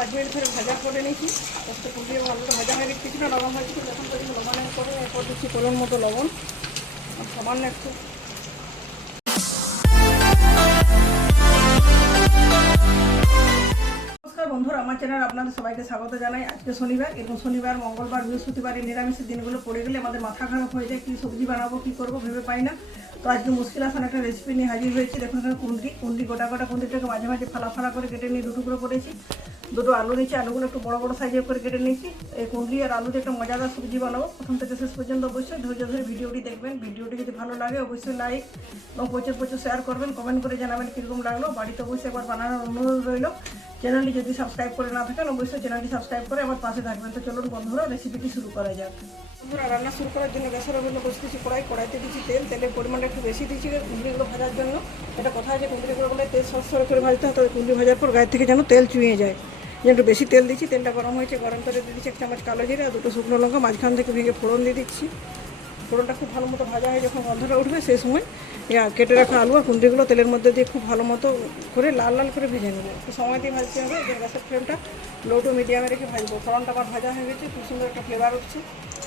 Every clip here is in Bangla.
5 মিনিট ধরে ভাজা করে নিয়েছি। কষ্ট কুন্দ্রি এবং আলুটা ভাজা হয়ে গেছে, কিছুটা নরম হয়েছিল। যখন পর্যন্ত লবণের করে এরপর দিচ্ছি পরিমাণ মতো লবণ আর সামান্য একটু। নমস্কার বন্ধুরা, আমার চ্যানেল আপনাদের সবাইকে স্বাগত জানাই। আজকে শনিবার এবং শনিবার, মঙ্গলবার, বৃহস্পতিবার এই নিরামিষের দিনগুলো পড়ে গেলে আমাদের মাথা খারাপ হয়ে যায়। কী সবজি বানাবো, কী করবো ভেবে পাই না। তো আজকে মুশকিল আসান একটা রেসিপি নিয়ে হাজির হয়েছি। দেখুন এখানে কুন্দ্রি গোটা কুন্দ্রিটাকে মাঝে মাঝে ফালা করে কেটে নিয়ে দুটুকরো করেছি। দুটো আলু নিয়েছি, আলুগুলো একটু বড় বড় সাইজের করে কেটে নিয়েছি। এই কুন্দ্রি আর আলুতে একটা মজাদার সবজি বানাবো। প্রথম থেকে শেষ পর্যন্ত অবশ্যই ধৈর্য ধরে ভিডিওটি দেখবেন। ভিডিওটি যদি ভালো লাগে অবশ্যই লাইক এবং প্রচুর শেয়ার করবেন, কমেন্ট করে জানাবেন কীরকম লাগলো। বাড়িতে অবশ্যই একবার বানানোর অনুরোধ রইল। চ্যানেলটি যদি সাবস্ক্রাইব করে না থাকেন অবশ্যই চ্যানেলটি সাবস্ক্রাইব করে আমার পাশে থাকবেন। তো চলুন বন্ধুরা রেসিপিটি শুরু করা যাক। বন্ধুরা, রান্না শুরু করার জন্য গ্যাসের ওভেনে বসে দিচ্ছি কড়াইতে দিচ্ছি তেলের পরিমাণটা একটু বেশি দিচ্ছি কুন্দ্রিগুলো ভাজার জন্য। এটা কথা আছে, কুন্দ্রিগুলো বলে তেল সরসরে করে ভাজতে হয়, তবে কুন্দ্রি ভাজার পর গায়ের থেকে যেন তেল চুঁয়ে যায়। একটু বেশি তেল দিচ্ছি, তেলটা গরম হয়েছে, গরম করে দিয়ে দিচ্ছি 1 চামচ কালো জিরে আর 2 শুকনো লঙ্কা মাঝখান থেকে ভেঙে ফোড়ন দিয়ে দিচ্ছি। ফোড়নটা খুব ভালো মতো ভাজা হয়ে যখন গন্ধটা উঠবে সেই সময় কেটে রাখা আলু আর কুন্দ্রিগুলো তেলের মধ্যে দিয়ে খুব ভালো মতো করে লাল করে ভেজে নেবো। একটু সময় দিয়ে ভাজতে হবে। গ্যাসের ফ্লেমটা লো টু মিডিয়ামে রেখে ভাজবো। ফোড়নটা আমার ভাজা হয়ে গেছে, খুব সুন্দর একটা ফ্লেভার উঠছে।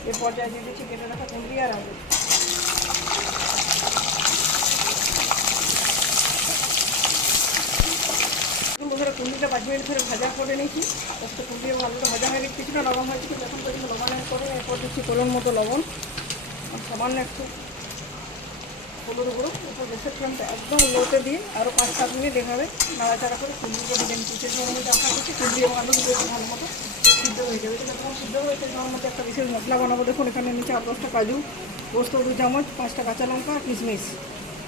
এর পর্যায়ে দিয়ে দিচ্ছি কেটে রাখা কুন্দ্রি আর আলু। বন্ধুরা, কুন্দ্রিটা 5 মিনিট ধরে ভাজা করে নিয়েছি। কষ্ট কুন্দ্রি এবং আলুটা ভাজা হয়ে গেছে, কিছুটা নরম হয়েছিল। যখন পর্যন্ত লবণের করে এরপর দিচ্ছি পরিমাণ মতো লবণ আর সামান্য একটু হলুদ গুঁড়ো। এরপর গ্যাসের ফ্লেমটা একদম লোতে দিয়ে আরও 5-7 মিনিট এভাবে নাড়াচাড়া করে কুন্দ্রিকে ডিজাইন পিছিয়ে ধরনের মধ্যে আশা করছি কুন্দ্রি এবং আলু দুটো একটু ভালো মতো সিদ্ধ হয়ে যাবে। এটা যখন সিদ্ধ হয়েছে তার মধ্যে একটা বিশেষ মশলা বানাবো। দেখুন এখানে নিচে 8-10টা কাজু, পোস্ত 2 চামচ, 5টা কাঁচা লঙ্কা আর কিশমিশ।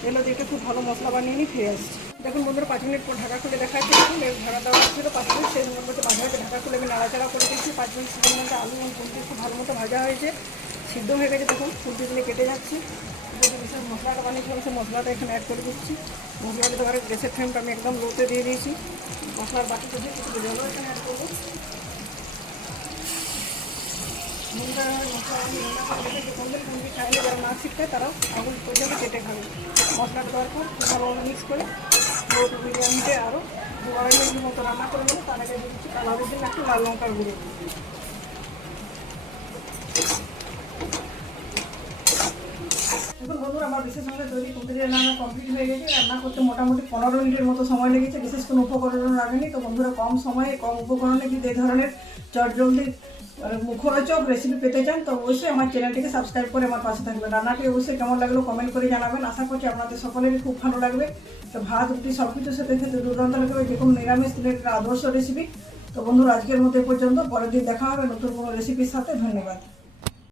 এগুলো দিয়ে খুব ভালো মশলা বানিয়ে নিয়ে ফিরে আসছি। দেখুন বন্ধুরা, 5 মিনিট পর ঢাকা খুলে দেখাচ্ছি। দেখুন এর ঢাকা দেওয়া ছিল 5 মিনিট, সেই মধ্যে মাঝে মাঝে ঢাকা খুলে আমি নাড়াচাড়া করে দিচ্ছি। 5 মিনিট সময়ের মধ্যে আলু এবং কুন্দ্রি খুব ভালো মতো ভাজা হয়েছে, সিদ্ধ হয়ে গেছে। দেখুন কুন্দ্রিগুলো কেটে যাচ্ছে। যদি বিশেষ মশলাটা বানিয়েছিলাম সেই মশলাটা এখানে অ্যাড করে দিচ্ছি। মশলাটা দেওয়ার গ্যাসের ফ্লেমটা আমি একদম লোতে দিয়ে দিয়েছি। মশলার বাকি কিছু জলও এখানে অ্যাড করবো। মশলা আমি রান্না করে রেখে কুন্দ্রি খাইলে যারা না শিখতে তারাও আগুন পর্যন্ত কেটে খাবে। মশলাটা দেওয়ার পর ভালো মিক্স করে লো টু মিডিয়াম দিয়ে আরও 2-2.5 মিনিট মতো রান্না করে নেবো। তার আগে দিয়ে দিচ্ছি কালারের জন্য একটু লাল লঙ্কার গুঁড়ো। দেখুন বন্ধুরা, আমার বিশেষ ভাবে তৈরি কুন্দ্রি রান্না কমপ্লিট হয়ে গেছে। রান্না করতে মোটামুটি 15 মিনিটের মতো সময় লেগেছে। বিশেষ কোনো উপকরণ লাগেনি। তো বন্ধুরা, কম সময়ে কম উপকরণে যদি এই ধরনের চটজলদি মুখরোচক রেসিপি পেতে চান তো অবশ্যই আমার চ্যানেলটিকে সাবস্ক্রাইব করে আমার পাশে থাকবেন। রান্নাটি অবশ্যই কেমন লাগলো কমেন্ট করে জানাবেন। আশা করছি আপনাদের সকলেরই খুব ভালো লাগবে। তো ভাত রুটি সব কিছুর সাথে খেতে দুর্দান্ত লাগবে। যে কোনো নিরামিষ দিনের একটা আদর্শ রেসিপি। তো বন্ধুরা, আজকের মতো এ পর্যন্ত। পরের দিন দেখা হবে নতুন কোনো রেসিপির সাথে। ধন্যবাদ।